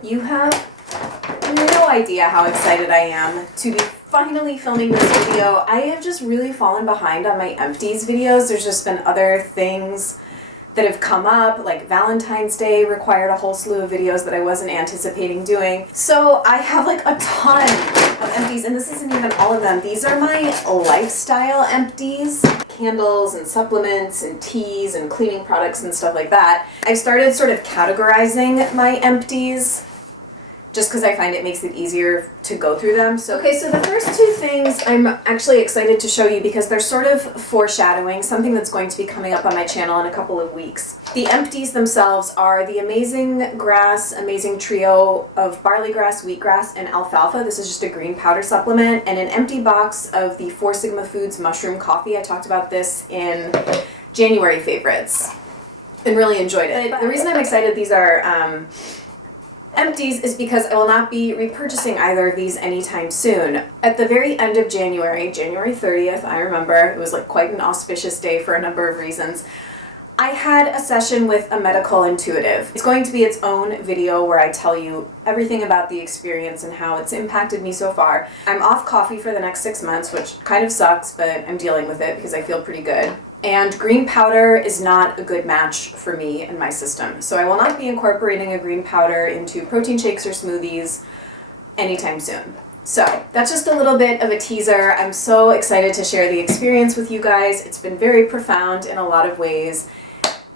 You have no idea how excited I am to be finally filming this video. I have just really fallen behind on my empties videos. There's just been other things that have come up, like Valentine's Day required a whole slew of videos that I wasn't anticipating doing. So I have like a ton of empties, and this isn't even all of them. These are my lifestyle empties. Candles and supplements and teas and cleaning products and stuff like that. I've started sort of categorizing my empties just because I find it makes it easier to go through them. So the first two things I'm actually excited to show you because they're sort of foreshadowing something that's going to be coming up on my channel in a couple of weeks. The empties themselves are the amazing trio of barley grass, wheatgrass, and alfalfa. This is just a green powder supplement, and an empty box of the 4 Sigma Foods mushroom coffee. I talked about this in January favorites and really enjoyed it. The reason I'm excited these are empties is because I will not be repurchasing either of these anytime soon. At the very end of January, January 30th, I remember, it was like quite an auspicious day for a number of reasons, I had a session with a medical intuitive. It's going to be its own video where I tell you everything about the experience and how it's impacted me so far. I'm off coffee for the next 6 months, which kind of sucks, but I'm dealing with it because I feel pretty good. And green powder is not a good match for me and my system. So I will not be incorporating a green powder into protein shakes or smoothies anytime soon. So that's just a little bit of a teaser. I'm so excited to share the experience with you guys. It's been very profound in a lot of ways,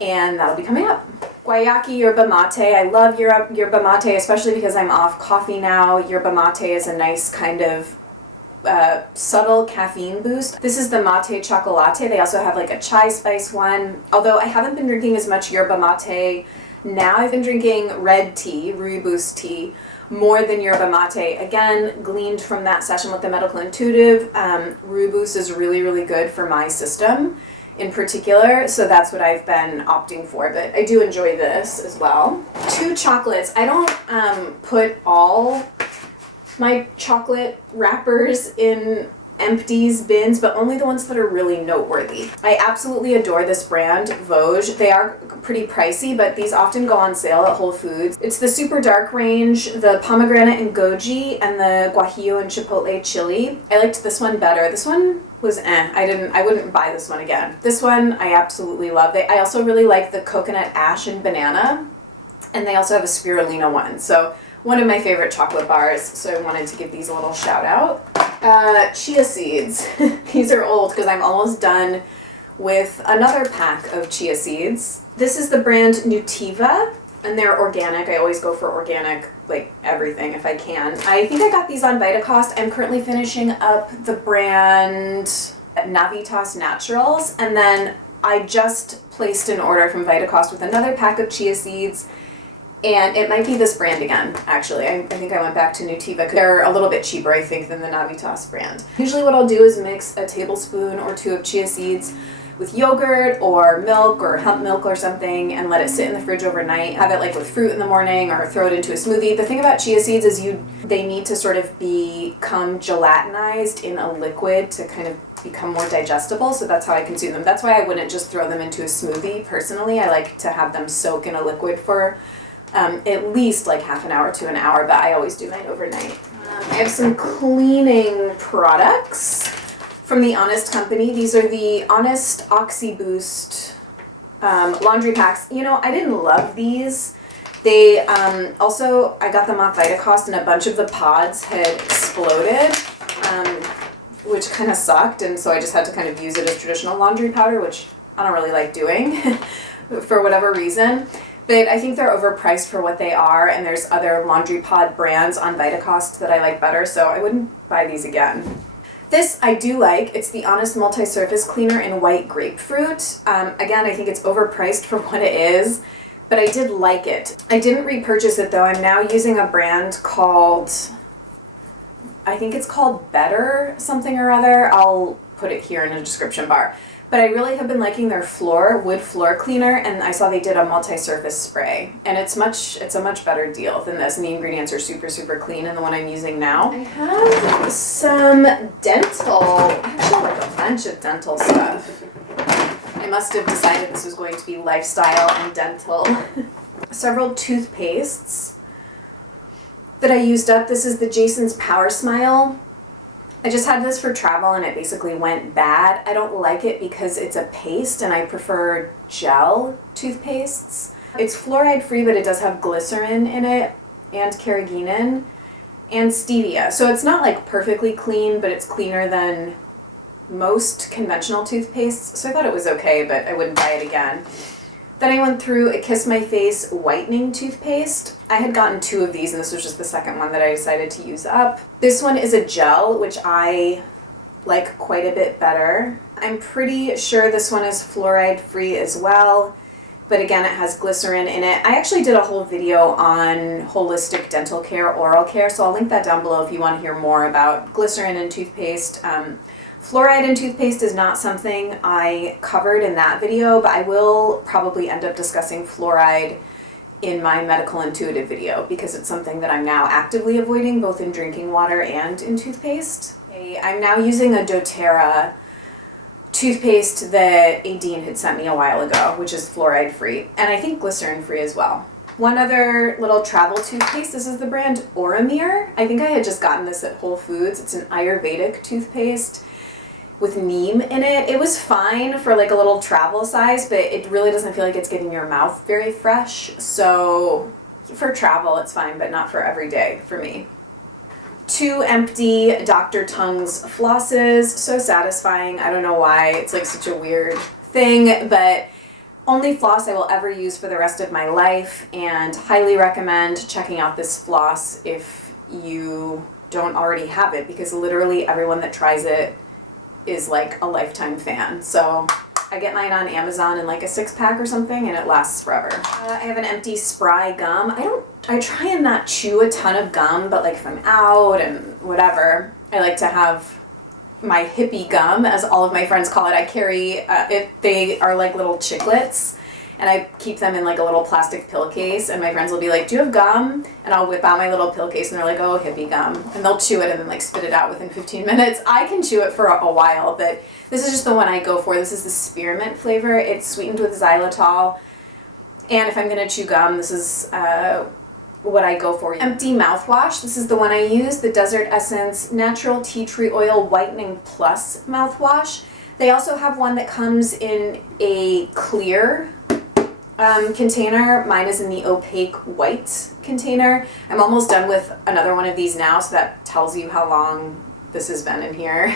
and that'll be coming up. Guayaki yerba mate. I love yerba mate, especially because I'm off coffee now. Yerba mate is a nice kind of subtle caffeine boost. This is the mate chocolaté. They also have like a chai spice one. Although I haven't been drinking as much yerba mate now. I've been drinking red tea, rooibos tea, more than yerba mate. Again, gleaned from that session with the medical intuitive. Rooibos is really, really good for my system in particular, so that's what I've been opting for, but I do enjoy this as well. 2 chocolates. I don't put all my chocolate wrappers in empties bins, but only the ones that are really noteworthy. I absolutely adore this brand, Vosges. They are pretty pricey, but these often go on sale at Whole Foods. It's the super dark range, the Pomegranate and Goji, and the Guajillo and Chipotle chili. I liked this one better. This one was I wouldn't buy this one again. This one I absolutely love. I also really like the coconut ash and banana, and they also have a spirulina one. So one of my favorite chocolate bars, so I wanted to give these a little shout out. Chia seeds. These are old because I'm almost done with another pack of chia seeds. This is the brand Nutiva, and they're organic. I always go for organic, like everything if I can. I think I got these on Vitacost. I'm currently finishing up the brand Navitas Naturals, and then I just placed an order from Vitacost with another pack of chia seeds. And it might be this brand again, actually. I think I went back to Nutiva. They're a little bit cheaper, I think, than the Navitas brand. Usually what I'll do is mix a tablespoon or 2 of chia seeds with yogurt or milk or hemp milk or something and let it sit in the fridge overnight. Have it like with fruit in the morning or throw it into a smoothie. The thing about chia seeds is they need to sort of become gelatinized in a liquid to kind of become more digestible, so that's how I consume them. That's why I wouldn't just throw them into a smoothie personally. I like to have them soak in a liquid for at least like half an hour to an hour, but I always do mine overnight. I have some cleaning products from the Honest Company. These are the Honest Oxy-Boost laundry packs. You know, I didn't love these. They also, I got them off Vitacost, and a bunch of the pods had exploded, which kind of sucked, and so I just had to kind of use it as traditional laundry powder, which I don't really like doing for whatever reason. But I think they're overpriced for what they are, and there's other laundry pod brands on Vitacost that I like better, so I wouldn't buy these again. This I do like. It's the Honest Multi-Surface Cleaner in white grapefruit. Again, I think it's overpriced for what it is, but I did like it. I didn't repurchase it though. I'm now using a brand called, I think it's called Better something or other. I'll put it here in the description bar. But I really have been liking their wood floor cleaner, and I saw they did a multi-surface spray, and it's a much better deal than this, and the ingredients are super, super clean in the one I'm using now. I have some dental, actually like a bunch of dental stuff. I must have decided this was going to be lifestyle and dental. Several toothpastes. that I used up. This is the Jason's Power Smile. I just had this for travel and it basically went bad. I don't like it because it's a paste and I prefer gel toothpastes. It's fluoride free, but it does have glycerin in it and carrageenan and stevia. So it's not like perfectly clean, but it's cleaner than most conventional toothpastes. So I thought it was okay, but I wouldn't buy it again. Then I went through a Kiss My Face whitening toothpaste. I had gotten 2 of these and this was just the second one that I decided to use up. This one is a gel, which I like quite a bit better. I'm pretty sure this one is fluoride free as well, but again, it has glycerin in it. I actually did a whole video on holistic dental care, oral care, so I'll link that down below if you want to hear more about glycerin in toothpaste. Fluoride in toothpaste is not something I covered in that video, but I will probably end up discussing fluoride in my medical intuitive video because it's something that I'm now actively avoiding both in drinking water and in toothpaste. I'm now using a doTERRA toothpaste that Adine had sent me a while ago, which is fluoride free, and I think glycerin free as well. One other little travel toothpaste, this is the brand Oramir. I think I had just gotten this at Whole Foods. It's an Ayurvedic toothpaste with neem in it. It was fine for like a little travel size, but it really doesn't feel like it's getting your mouth very fresh. So for travel, it's fine, but not for every day for me. 2 empty Dr. Tongue's flosses. So satisfying. I don't know why. It's like such a weird thing, but only floss I will ever use for the rest of my life, and highly recommend checking out this floss if you don't already have it, because literally everyone that tries it is like a lifetime fan. So I get mine on Amazon in like a 6-pack or something and it lasts forever. I have an empty Spry gum. I try and not chew a ton of gum, but like if I'm out and whatever, I like to have my hippie gum, as all of my friends call it. I carry, they are like little chiclets, and I keep them in like a little plastic pill case, and my friends will be like, do you have gum? And I'll whip out my little pill case and they're like, oh, hippie gum. And they'll chew it and then like spit it out within 15 minutes. I can chew it for a while, but this is just the one I go for. This is the spearmint flavor. It's sweetened with xylitol. And if I'm gonna chew gum, this is what I go for. Empty mouthwash. This is the one I use, the Desert Essence Natural Tea Tree Oil Whitening Plus mouthwash. They also have one that comes in a clear container. Mine is in the opaque white container. I'm almost done with another one of these now, so that tells you how long this has been in here.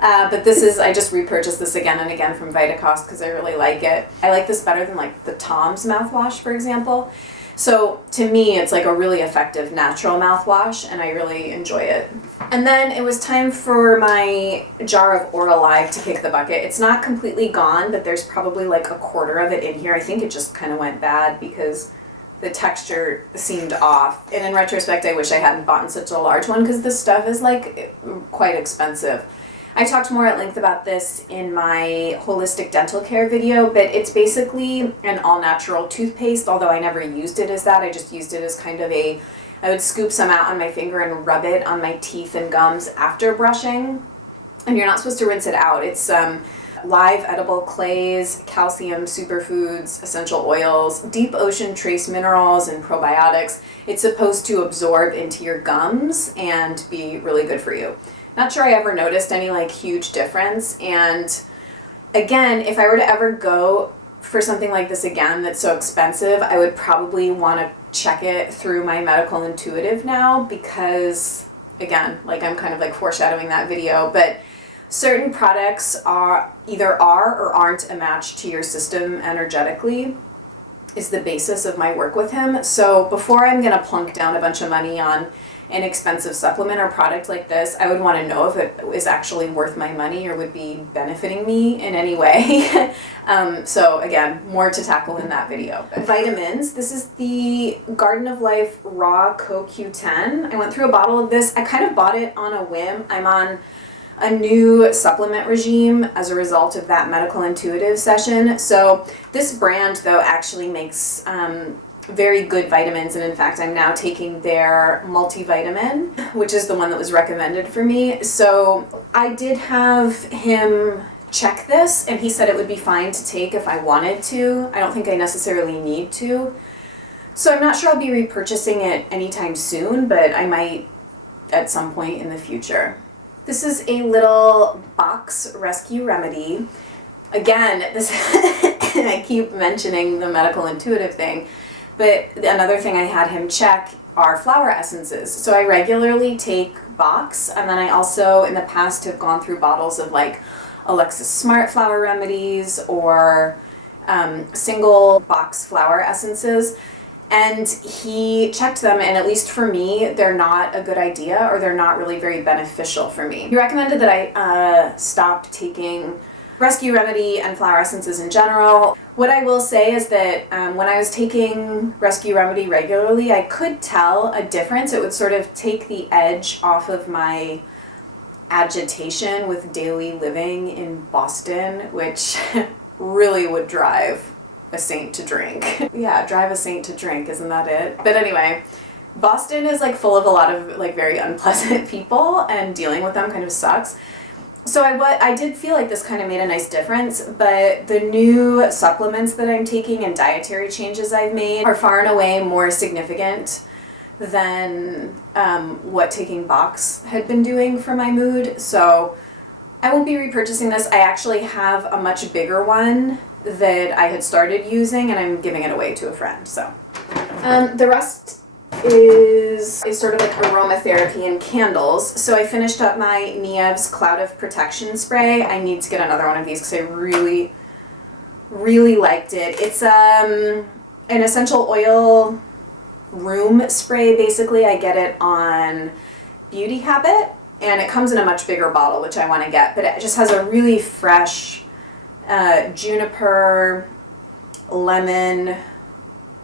But this is, I just repurchased this again and again from Vitacost because I really like it. I like this better than like the Tom's mouthwash, for example. So to me, it's like a really effective natural mouthwash, and I really enjoy it. And then it was time for my jar of Oralive to kick the bucket. It's not completely gone, but there's probably like a quarter of it in here. I think it just kind of went bad because the texture seemed off. And in retrospect, I wish I hadn't bought such a large one because this stuff is like quite expensive. I talked more at length about this in my holistic dental care video, but it's basically an all-natural toothpaste, although I never used it as that. I just used it as kind of I would scoop some out on my finger and rub it on my teeth and gums after brushing. And you're not supposed to rinse it out. It's live edible clays, calcium, superfoods, essential oils, deep ocean trace minerals, and probiotics. It's supposed to absorb into your gums and be really good for you. Not sure I ever noticed any like huge difference, and again, if I were to ever go for something like this again that's so expensive, I would probably want to check it through my medical intuitive now, because again, like I'm kind of like foreshadowing that video, but certain products are or aren't a match to your system energetically is the basis of my work with him. So before I'm going to plunk down a bunch of money on an expensive supplement or product like this, I would want to know if it is actually worth my money or would be benefiting me in any way. So again, more to tackle in that video. But vitamins, this is the Garden of Life Raw CoQ10. I went through a bottle of this. I kind of bought it on a whim. I'm on a new supplement regime as a result of that medical intuitive session. So this brand though actually makes very good vitamins, and in fact I'm now taking their multivitamin, which is the one that was recommended for me. So I did have him check this and he said it would be fine to take if I wanted to. I don't think I necessarily need to, So I'm not sure I'll be repurchasing it anytime soon, but I might at some point in the future. This is a little box rescue remedy. Again, this I keep mentioning the medical intuitive thing, but another thing I had him check are flower essences. So I regularly take box, and then I also in the past have gone through bottles of like Alexis Smart flower remedies or single box flower essences. And he checked them, and at least for me, they're not a good idea, or they're not really very beneficial for me. He recommended that I stop taking rescue remedy and flower essences in general. What I will say is that when I was taking rescue remedy regularly, I could tell a difference. It would sort of take the edge off of my agitation with daily living in Boston, which really would drive a saint to drink. Yeah, drive a saint to drink, isn't that it? But anyway, Boston is like full of a lot of like very unpleasant people, and dealing with them kind of sucks. So I did feel like this kind of made a nice difference, but the new supplements that I'm taking and dietary changes I've made are far and away more significant than what taking box had been doing for my mood. So I won't be repurchasing this. I actually have a much bigger one that I had started using, and I'm giving it away to a friend. So the rest is sort of like aromatherapy and candles. So I finished up my Niev's Cloud of Protection spray. I need to get another one of these because I really, really liked it. It's an essential oil room spray, basically. I get it on Beauty Habit, and it comes in a much bigger bottle, which I want to get, but it just has a really fresh juniper, lemon,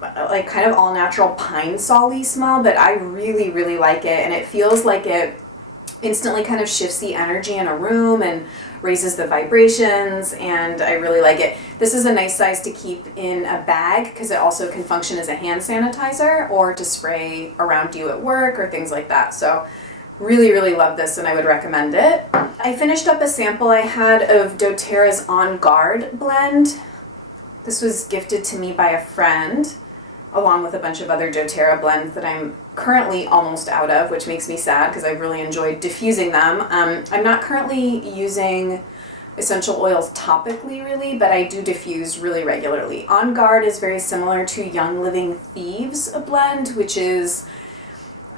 like kind of all natural pine sol-y smell, but I really, really like it, and it feels like it instantly kind of shifts the energy in a room and raises the vibrations, and I really like it. This is a nice size to keep in a bag because it also can function as a hand sanitizer or to spray around you at work or things like that. So really, really love this, and I would recommend it. I finished up a sample I had of doTERRA's On Guard blend. This was gifted to me by a friend, along with a bunch of other doTERRA blends that I'm currently almost out of, which makes me sad because I've really enjoyed diffusing them. I'm not currently using essential oils topically really, but I do diffuse really regularly. On Guard is very similar to Young Living Thieves blend, which is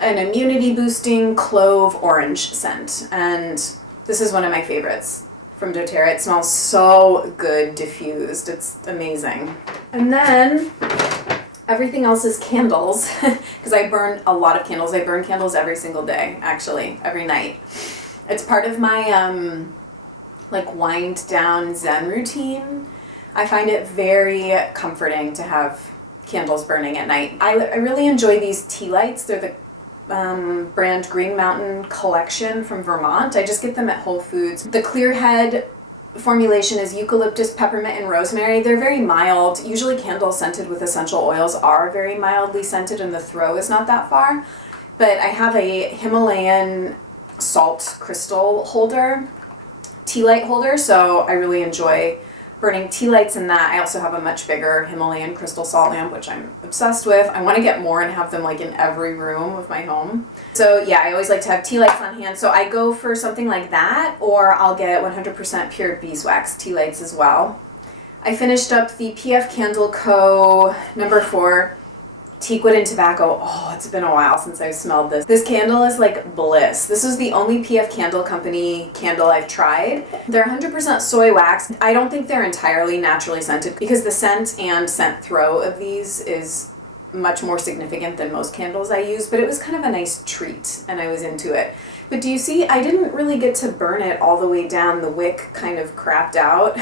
an immunity boosting clove orange scent, and this is one of my favorites from doTERRA. It smells so good diffused. It's amazing. And then everything else is candles because I burn a lot of candles. I burn candles every single day, actually, every night. It's part of my like wind down Zen routine. I find it very comforting to have candles burning at night. I really enjoy these tea lights. They're the brand Green Mountain Collection from Vermont. I just get them at Whole Foods. The clear head formulation is eucalyptus, peppermint, and rosemary. They're very mild. Usually candles scented with essential oils are very mildly scented, and the throw is not that far. But I have a Himalayan salt crystal holder, tea light holder, so I really enjoy burning tea lights in that. I also have a much bigger Himalayan crystal salt lamp, which I'm obsessed with. I want to get more and have them like in every room of my home. So yeah, I always like to have tea lights on hand. So I go for something like that, or I'll get 100% pure beeswax tea lights as well. I finished up the PF Candle Co. number 4 teakwood and tobacco. Oh, it's been a while since I've smelled this. This candle is like bliss. This is the only PF Candle Company candle I've tried. They're 100% soy wax. I don't think they're entirely naturally scented because the scent and scent throw of these is much more significant than most candles I use, but it was kind of a nice treat and I was into it. But do you see, I didn't really get to burn it all the way down. The wick kind of crapped out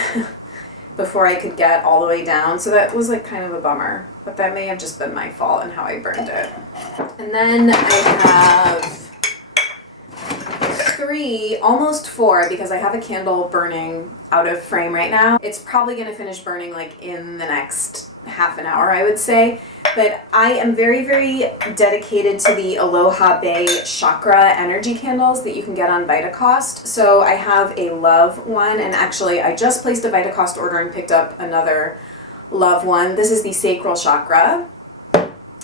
before I could get all the way down, so that was like kind of a bummer. But that may have just been my fault in how I burned it. And then I have 3, almost 4, because I have a candle burning out of frame right now. It's probably going to finish burning like in the next half an hour, I would say. But I am very, very dedicated to the Aloha Bay Chakra energy candles that you can get on Vitacost. So I have a Love one, and actually I just placed a Vitacost order and picked up another Love one. This is the Sacral Chakra.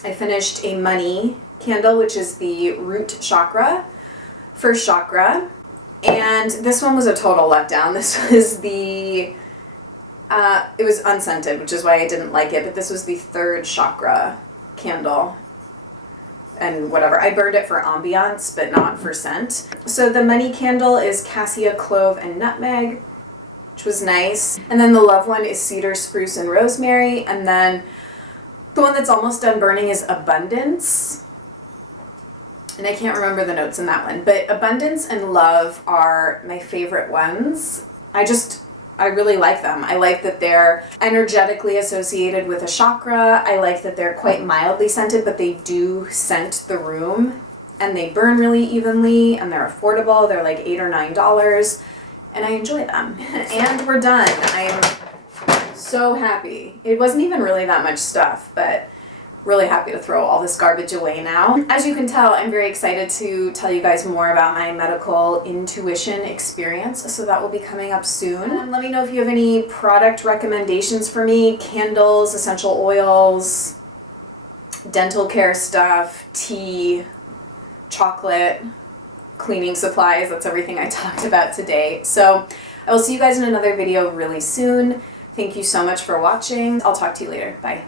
I finished a money candle, which is the root chakra, first chakra. And this one was a total letdown. This was the, it was unscented, which is why I didn't like it, but this was the third chakra candle. And whatever, I burned it for ambiance, but not for scent. So the money candle is cassia, clove, and nutmeg, which was nice. And then the love one is cedar, spruce, and rosemary. And then the one that's almost done burning is abundance. And I can't remember the notes in that one, but abundance and love are my favorite ones. I really like them. I like that they're energetically associated with a chakra. I like that they're quite mildly scented, but they do scent the room, and they burn really evenly, and they're affordable. They're like $8 or $9, and I enjoy them. And we're done. I'm so happy. It wasn't even really that much stuff, but really happy to throw all this garbage away now. As you can tell, I'm very excited to tell you guys more about my medical intuition experience, so that will be coming up soon. Let me know if you have any product recommendations for me, candles, essential oils, dental care stuff, tea, chocolate, cleaning supplies. That's everything I talked about today. So I will see you guys in another video really soon. Thank you so much for watching. I'll talk to you later. Bye.